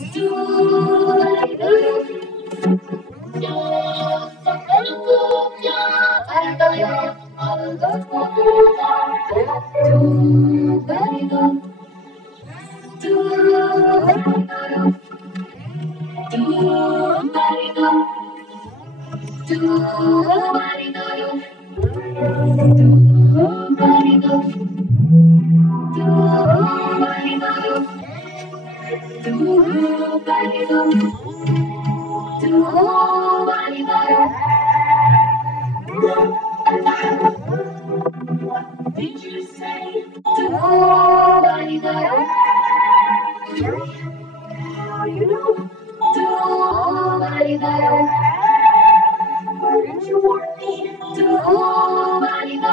Did you say Dobadedo? How do you know? Dobadedo. Where did you warn me? Dobadedo.